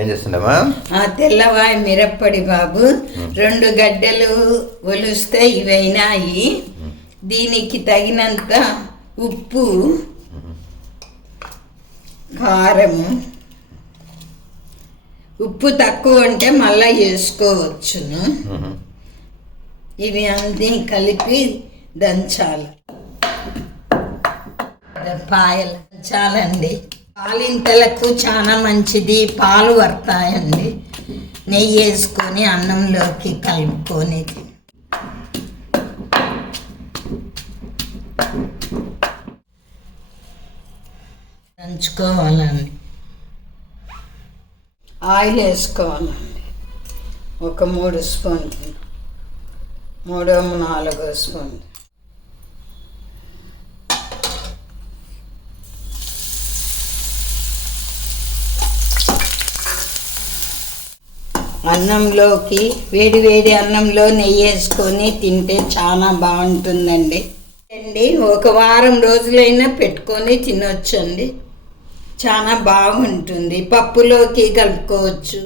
ఏం చేస్తున్నావా? తెల్లవాయి మిరప్పొడి బాబు. 2 గడ్డలు ఒలుస్తే ఇవైనాయి. దీనికి తగినంత ఉప్పు, కారము. ఉప్పు తక్కువ ఉంటే మళ్ళీ వేసుకోవచ్చును. ఇవి అన్నీ కలిపి దంచాలి. పాయలు దంచాలండి. పాలింతలకు చాలా మంచిది. పాలు పడతాయండి. నెయ్యి వేసుకొని అన్నంలోకి కలుపుకొని దంచుకోవాలండి. ఆయిల్ వేసుకోవాలండి. ఒక 3 స్పూన్లు, 3-4 స్పూన్లు. అన్నంలోకి వేడి అన్నంలో నెయ్యి వేసుకొని తింటే చాలా బాగుంటుందండి. ఒక వారం రోజులైనా పెట్టుకొని తినొచ్చండి. చాలా బాగుంటుంది. పప్పులోకి కలుపుకోవచ్చు.